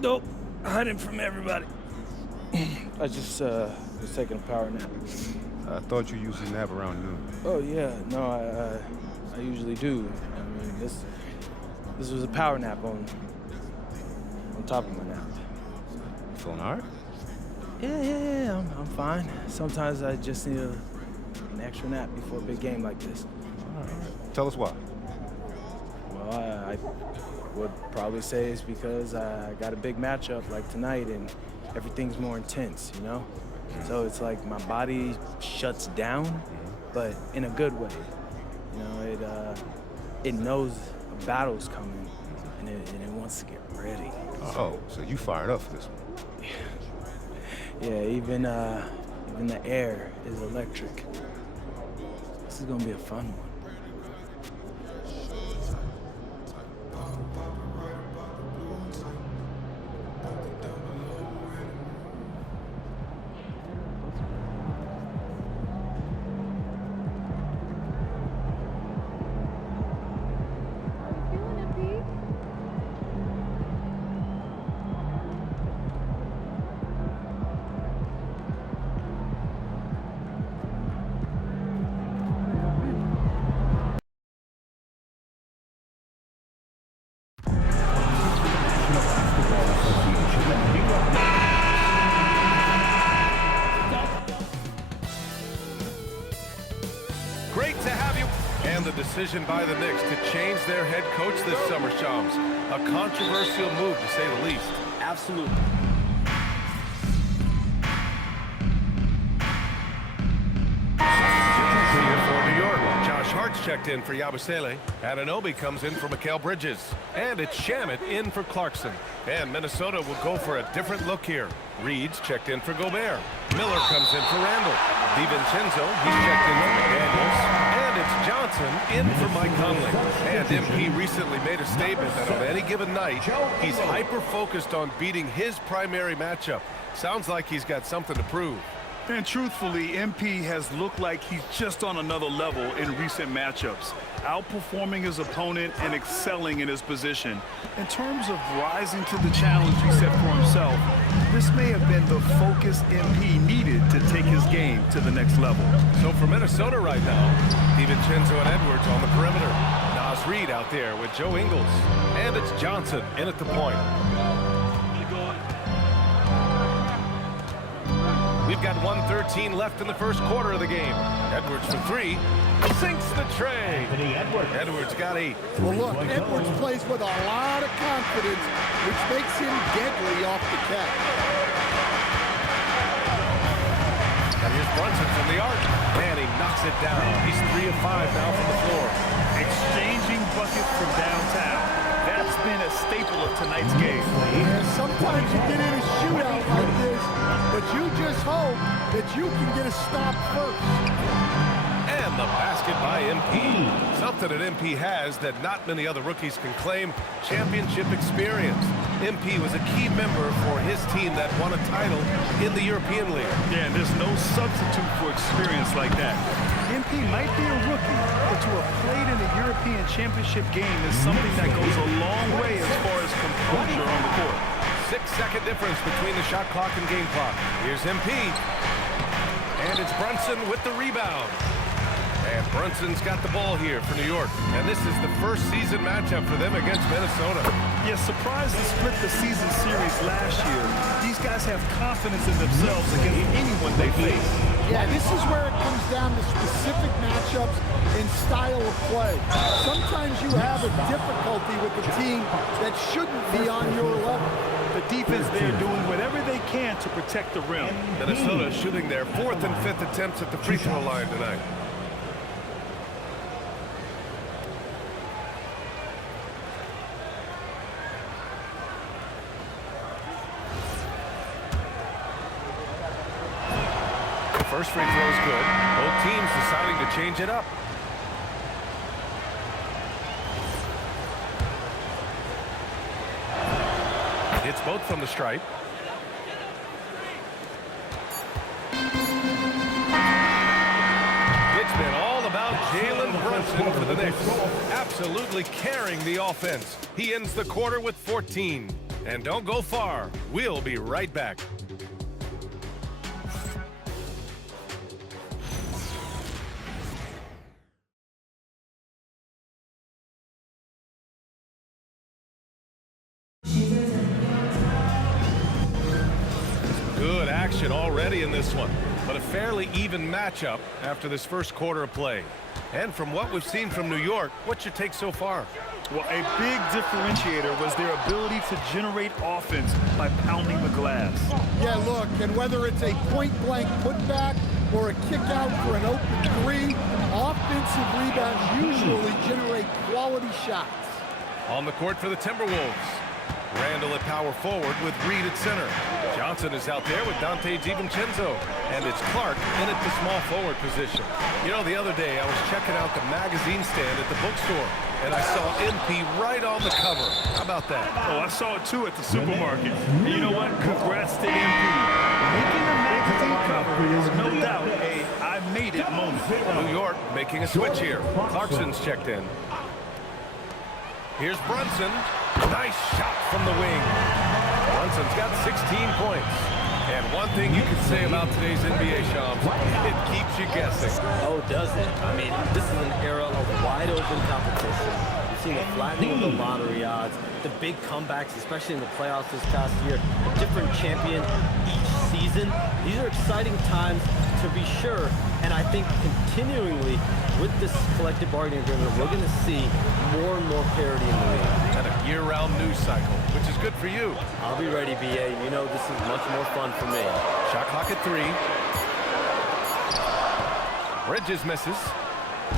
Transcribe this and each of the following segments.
Nope. Hiding from everybody. I just was taking a power nap. I thought you usually nap around noon. Oh yeah, no, I usually do. I mean, this was a power nap on top of my nap. Feeling all right? Yeah, I'm fine. Sometimes I just need an extra nap before a big game like this. All right. Tell us why. Well, I would probably say it's because I got a big matchup like tonight and everything's more intense, you know? So it's like my body shuts down, but in a good way. You know, it knows a battle's coming and it wants to get ready. Oh, so you fired up for this one. Yeah, even the air is electric. This is gonna be a fun one. Great to have you. And the decision by the Knicks to change their head coach this summer, Shams. A controversial move, to say the least. Absolutely. Here for New York, Josh Hart's checked in for Yabusele. Anunoby comes in for Mikal Bridges. And it's Shamet in for Clarkson. And Minnesota will go for a different look here. Reed's checked in for Gobert. Miller comes in for Randall. DiVincenzo, he's checked in for McDaniels. And it's Johnson in for Mike Conley. And MP recently made a statement that on any given night, he's hyper-focused on beating his primary matchup. Sounds like he's got something to prove. And truthfully, MP has looked like he's just on another level in recent matchups, outperforming his opponent and excelling in his position. In terms of rising to the challenge he set for himself, this may have been the focus MP needed to take his game to the next level. So for Minnesota right now, DiVincenzo and Edwards on the perimeter. Nas Reed out there with Joe Ingles. And it's Johnson in at the point. We've got 1:13 left in the first quarter of the game. Edwards for three. Sinks the tray. Edwards got 8. Well, look, Edwards plays with a lot of confidence, which makes him deadly off the catch. And here's Brunson from the arc. And he knocks it down. He's 3 of 5 now from the floor. Exchanging buckets from downtown. That's been a staple of tonight's game. Yeah, sometimes you get in a shootout like this, but you just hope that you can get a stop first. And the basket by MP. Something that MP has that not many other rookies can claim: championship experience. MP was a key member for his team that won a title in the European League. Yeah, and there's no substitute for experience like that. MP might be a rookie, but to have played in a European championship game is something that goes a long way as far as composure on the court. 6-second difference between the shot clock and game clock. Here's MP. And it's Brunson with the rebound. And Brunson's got the ball here for New York. And this is the first season matchup for them against Minnesota. Yeah, surprised to split the season series last year. These guys have confidence in themselves against anyone they face. Yeah, this is where it comes down to specific matchups and style of play. Sometimes you have a difficulty with the team that shouldn't be on your level. The defense there doing whatever they can to protect the rim. Minnesota shooting their 4th and 5th attempts at the free throw line tonight. First free throw is good. Both teams deciding to change it up. It's both from the stripe. It's been all about Jalen Brunson for the Knicks. Absolutely carrying the offense. He ends the quarter with 14. And don't go far. We'll be right back. Good action already in this one, but a fairly even matchup after this first quarter of play. And from what we've seen from New York, what's your take so far? Well, a big differentiator was their ability to generate offense by pounding the glass. Yeah, look, and whether it's a point-blank putback or a kick out for an open three, offensive rebounds usually generate quality shots. On the court for the Timberwolves. Randall at power forward with Reed at center. Johnson is out there with Dante DiVincenzo. And it's Clark in at the small forward position. You know, the other day I was checking out the magazine stand at the bookstore, and I saw MP right on the cover. How about that? Oh, I saw it too at the supermarket. And you know what? Congrats to MP. Making the magazine cover is no doubt a I made it moment. New York making a switch here. Clarkson's checked in. Here's Brunson. Nice shot from the wing. Brunson's got 16 points. And one thing you can say about today's NBA, Shams, it keeps you guessing. Oh, does it? I mean, this is an era of wide open competition. You've seen the flattening of the lottery odds, the big comebacks, especially in the playoffs this past year, a different champion each season. These are exciting times to be sure, and I think continually with this collective bargaining agreement, we're going to see more and more parity in the league. And a year-round news cycle, which is good for you. I'll be ready, BA. You know this is much more fun for me. Shot clock at 3. Bridges misses.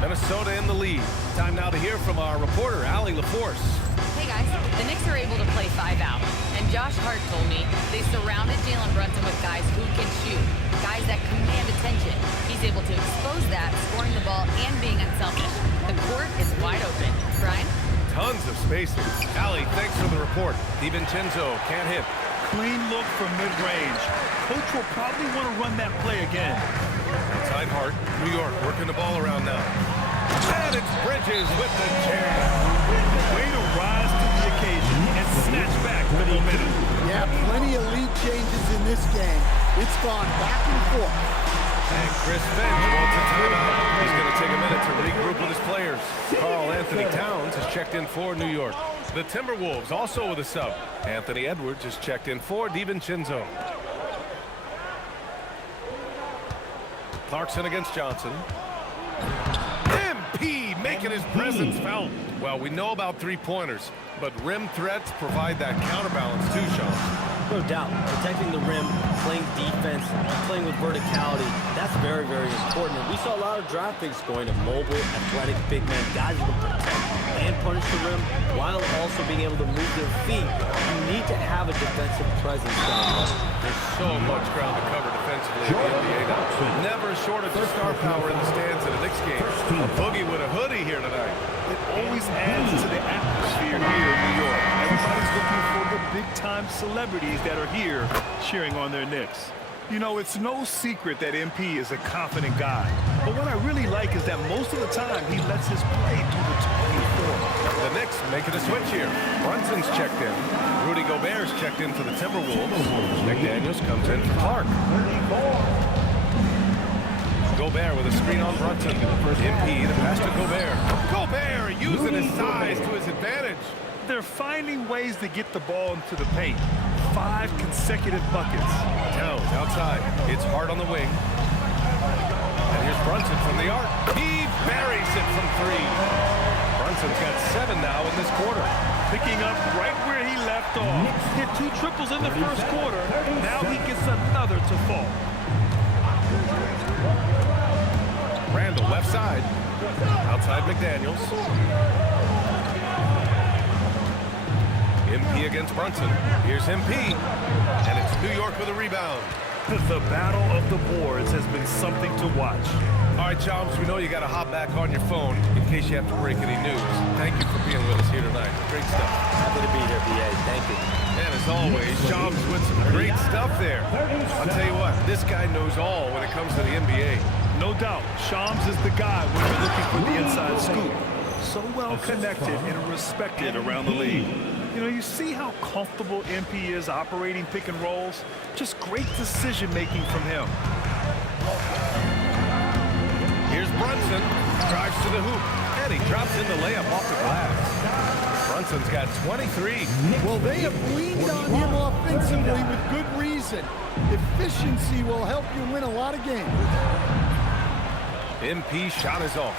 Minnesota in the lead. Time now to hear from our reporter, Allie LaForce. Hey guys, the Knicks are able to play 5 out, and Josh Hart told me they surrounded Jalen Brunson with guys who can shoot, guys that command attention. He's able to expose that, scoring the ball and being unselfish. The court is wide open. Brian? Tons of spacing. Allie, thanks for the report. DiVincenzo can't hit. Clean look from mid-range. Coach will probably want to run that play again. Outside Hart. New York working the ball around now. And it's Bridges with the jam. Way to rise to the occasion and snatch back the momentum. Yeah, plenty of lead changes in this game. It's gone back and forth. And Chris Finch wants a timeout. He's going to take a minute to regroup with his players. Karl Anthony Towns has checked in for New York. The Timberwolves also with a sub. Anthony Edwards has checked in for DiVincenzo. Clarkson against Johnson. MP making his presence felt. Well, we know about three-pointers, but rim threats provide that counterbalance too, Sean. No doubt. Protecting the rim, playing defense, playing with verticality, that's very, very important. And we saw a lot of draft picks going to mobile, athletic, big men, guys who can protect and punish the rim while also being able to move their feet. You need to have a defensive presence down there. There's so much ground to cover defensively in the NBA now. Never a shortage of star power in the stands in a Knicks game. A boogie with a hoodie here tonight. It always adds to the atmosphere here in New York. Everybody's looking for the big-time celebrities that are here cheering on their Knicks. You know, it's no secret that MP is a confident guy. But what I really like is that most of the time he lets his play do the talking for him. The Knicks making a switch here. Brunson's checked in. Rudy Gobert's checked in for the Timberwolves. McDaniels comes in for Clark. Gobert with a screen on Brunson. MP, the pass to Gobert. Gobert using his size to his advantage. They're finding ways to get the ball into the paint. 5 consecutive buckets. Towns outside. It's Hart on the wing. And here's Brunson from the arc. He buries it from 3. Brunson's got 7 now in this quarter. Picking up right where he left off. Hit 2 triples in the first quarter. Now he gets another to fall. Randall left side. Outside McDaniels. MP against Brunson. Here's MP. And it's New York with a rebound. The battle of the boards has been something to watch. All right, Chomps, we know you got to hop back on your phone in case you have to break any news. Thank you for being with us here tonight. Great stuff. Happy to be here, BA. Thank you. And as always, Chomps with some great stuff there. I'll tell you what, this guy knows all when it comes to the NBA. No doubt, Shams is the guy when you're looking for the inside scoop. So well connected and respected around the league. You know, you see how comfortable MP is operating pick and rolls? Just great decision-making from him. Here's Brunson, drives to the hoop, and he drops in the layup off the glass. Brunson's got 23. Well, they have leaned on him offensively with good reason. Efficiency will help you win a lot of games. MP shot is off.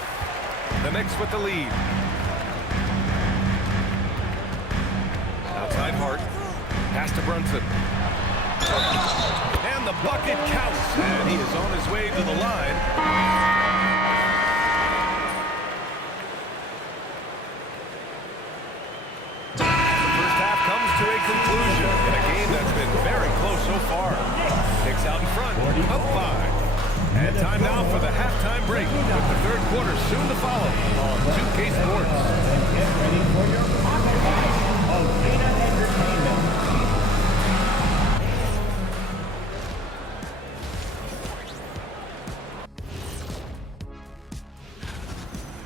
The Knicks with the lead. Outside Hart. Pass to Brunson. And the bucket counts. And he is on his way to the line. The first half comes to a conclusion in a game that's been very close so far. Knicks out in front, up 5. And time now for the halftime break, with the third quarter soon to follow on 2K Sports. Get ready for your pocket watch of Data Entertainment.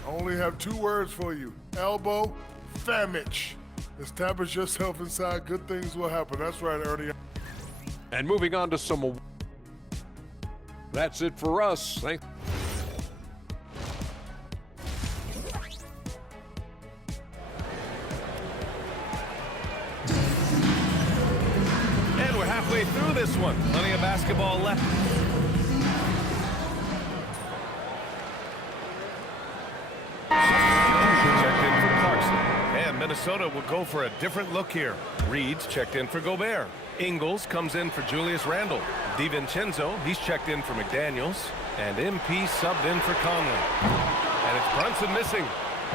I only have 2 words for you. Elbow, famich. Establish yourself inside, good things will happen. That's right, Ernie. And moving on to some... That's it for us. And we're halfway through this one. Plenty of basketball left. Checked in for Clarkson. And Minnesota will go for a different look here. Reed's checked in for Gobert. Ingles comes in for Julius Randle. DiVincenzo, he's checked in for McDaniels. And MP subbed in for Conley. And it's Brunson missing.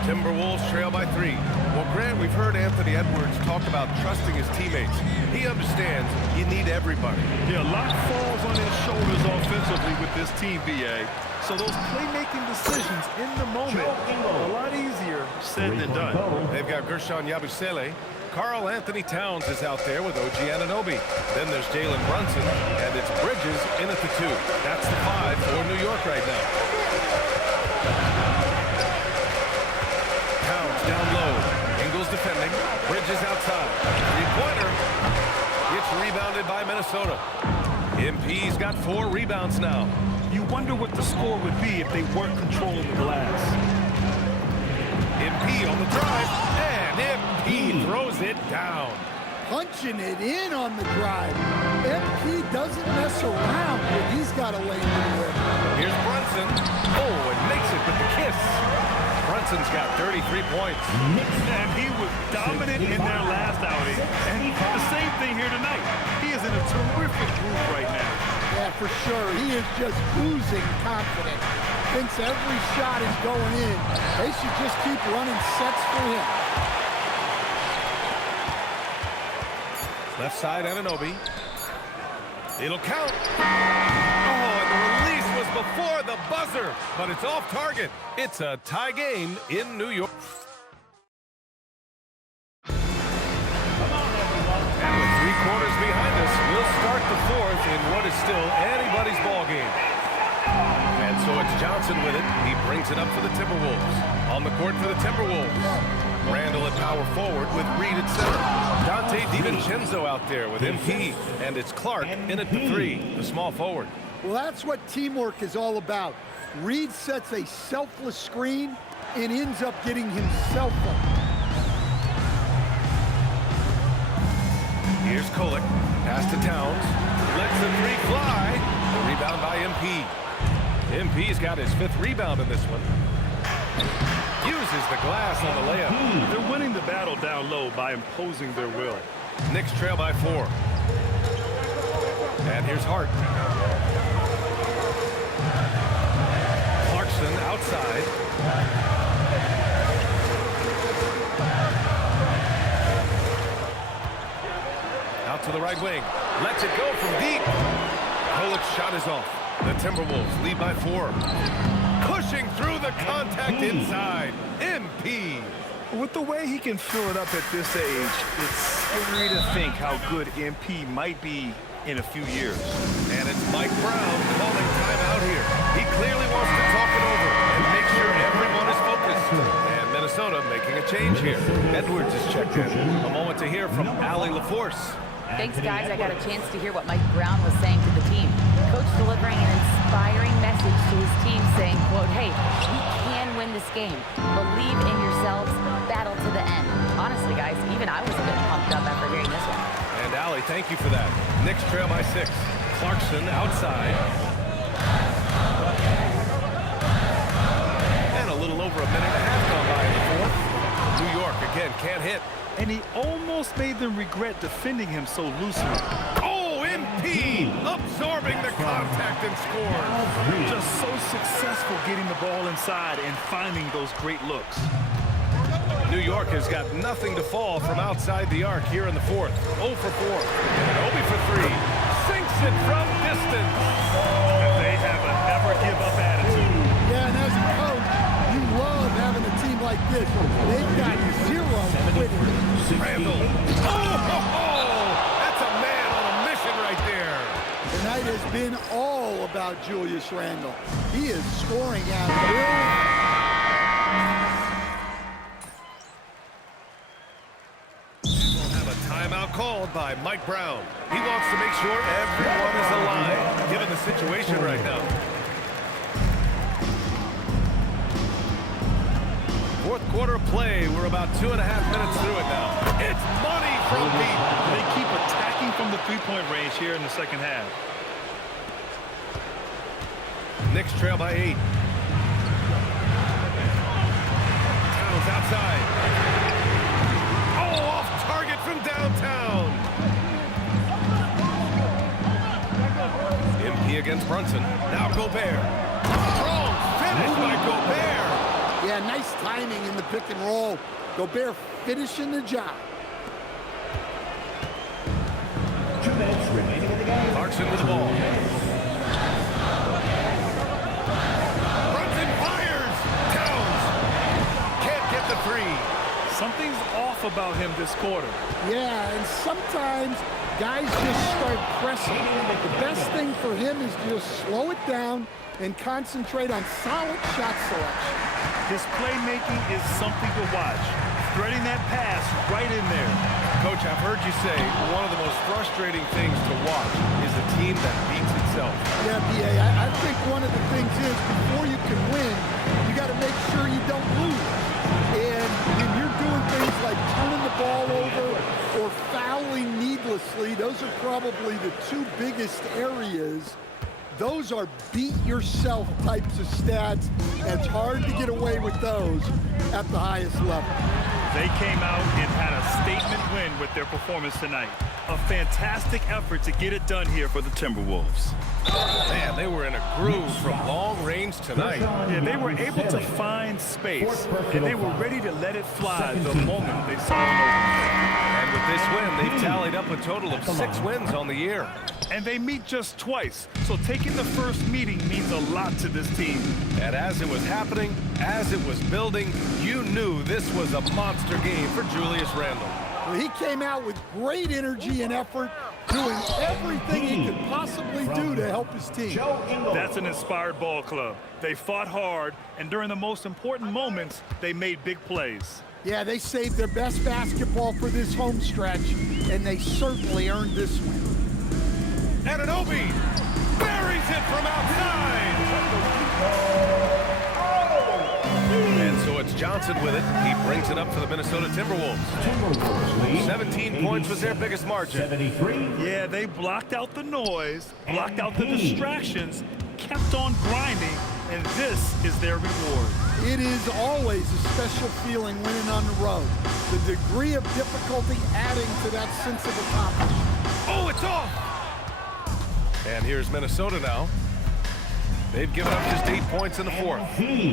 Timberwolves trail by 3. Well, Grant, we've heard Anthony Edwards talk about trusting his teammates. He understands you need everybody. Yeah, a lot falls on his shoulders offensively with this team, BA. So those playmaking decisions in the moment are a lot easier said than done. They've got Gershon Yabusele. Karl Anthony Towns is out there with OG Anunoby. Then there's Jalen Brunson, and it's Bridges in at the 2. That's the 5 for New York right now. Towns down low. Ingles defending. Bridges outside. Three-pointer. It's rebounded by Minnesota. MP's got 4 rebounds now. You wonder what the score would be if they weren't controlling the glass. MP on the drive, and MP throws it down. Punching it in on the drive. MP doesn't mess around when he's got to lay in there. Here's Brunson. Oh, and makes it with the kiss. Brunson's got 33 points. And he was dominant in their last outing. And the same thing here tonight. He is in a terrific groove right now. Yeah, for sure. He is just oozing confidence. Thinks every shot is going in. They should just keep running sets for him. Left side, Anunoby. It'll count. Oh, and the release was before the buzzer, but it's off target. It's a tie game in New York. And with 3 quarters behind us, we'll start the 4th in what is still anybody's ball game. And so it's Johnson with it. He brings it up for the Timberwolves. On the court for the Timberwolves. Randall at power forward with Reed at center. Dante DiVincenzo out there with MP. And it's Clark in at the 3, the small forward. Well, that's what teamwork is all about. Reed sets a selfless screen and ends up getting himself up. Here's Kolek. Pass to Towns. Lets the 3 fly. The rebound by MP. MP's got his 5th rebound in this one. Uses the glass on the layup. They're winning the battle down low by imposing their will. Knicks trail by 4. And here's Hart. Clarkson outside. Out to the right wing. Lets it go from deep. Kolik's shot is off. The Timberwolves lead by 4. Pushing through the contact inside. MP. With the way he can fill it up at this age, it's scary to think how good MP might be in a few years. And it's Mike Brown calling timeout here. He clearly wants to talk it over and make sure everyone is focused. And Minnesota making a change here. Edwards is checked in. A moment to hear from Allie LaForce. Thanks, guys. I got a chance to hear what Mike Brown was saying to the team. Coach delivering an inspiring message to his team saying, quote, hey, we can win this game. Believe in yourselves. Battle to the end. Honestly, guys, even I was a bit pumped up after hearing this one. And Allie, thank you for that. Knicks trail by 6. Clarkson outside. And a little over a minute and a half gone by in the fourth. New York, again, can't hit. And he almost made them regret defending him so loosely. Oh, MP absorbing the contact and scores. Just so successful getting the ball inside and finding those great looks. New York has got nothing to fall from outside the arc here in the fourth. 0 for 4. And Obi for 3. Sinks it from distance. And they have a never-give-up attitude. Yeah, and as a coach, you love having a team like this. They've got zero quitting. Randall. Oh, that's a man on a mission right there. Tonight has been all about Julius Randle. He is scoring at will. Timeout called by Mike Brown. He wants to make sure everyone is aligned, given the situation right now. Fourth quarter of play. We're about 2.5 minutes through it now. It's money from deep. They keep attacking from the three-point range here in the second half. Knicks trail by 8. Towns outside. From downtown. MP against Brunson. Now Gobert. Strong finish by Gobert. Yeah, nice timing in the pick and roll. Gobert finishing the job. 2 minutes remaining in the game. Clarkson with the ball. Brunson fires. Towns can't get the 3. Something's off about him this quarter. Yeah, and sometimes guys just start pressing. The best thing for him is just slow it down and concentrate on solid shot selection. His playmaking is something to watch. Threading that pass right in there. Coach, I've heard you say one of the most frustrating things to watch is a team that beats itself. Yeah, B.A., I think one of the things is before you can win, you got to make sure you don't lose. And when you're doing things like turning the ball over or fouling needlessly, those are probably the 2 biggest areas. Those are beat-yourself types of stats, and it's hard to get away with those at the highest level. They came out and had a statement win with their performance tonight. A fantastic effort to get it done here for the Timberwolves. Man, they were in a groove from long range tonight. Yeah, they were able to find space, and they were ready to let it fly the moment they saw an opening. And with this win, they've tallied up a total of 6 wins on the year. And they meet just twice, so taking the first meeting means a lot to this team. And as it was happening, as it was building, you knew this was a monster game for Julius Randle. Well, he came out with great energy and effort, doing everything he could possibly do to help his team. That's an inspired ball club. They fought hard, and during the most important moments, they made big plays. Yeah, they saved their best basketball for this home stretch, and they certainly earned this win. Anunoby buries it from outside. And so it's Johnson with it. He brings it up for the Minnesota Timberwolves. 17 points was their biggest margin. 73. Yeah, they blocked out the noise, blocked out the distractions, kept on grinding, and this is their reward. It is always a special feeling winning on the road. The degree of difficulty adding to that sense of accomplishment. Oh, it's off! And here's Minnesota now. They've given up just 8 points in the fourth.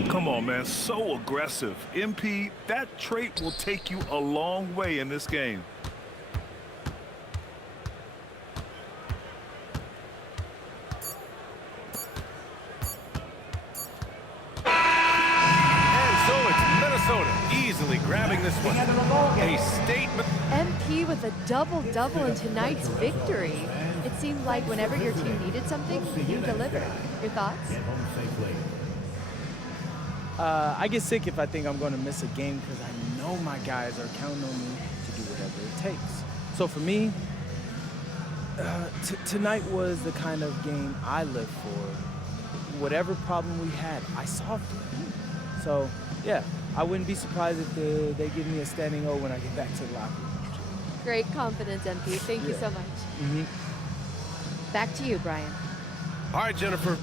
Come on, man, so aggressive. MP, that trait will take you a long way in this game. Easily grabbing this one. A statement. MP with a double-double in tonight's victory. It seemed like whenever your team needed something, you delivered. Your thoughts? I get sick if I think I'm going to miss a game because I know my guys are counting on me to do whatever it takes. So for me, tonight was the kind of game I live for. Whatever problem we had, I solved it. So, yeah, I wouldn't be surprised if they give me a standing O when I get back to the locker room. Great confidence, MP. Thank you so much. Back to you, Brian. All right, Jennifer.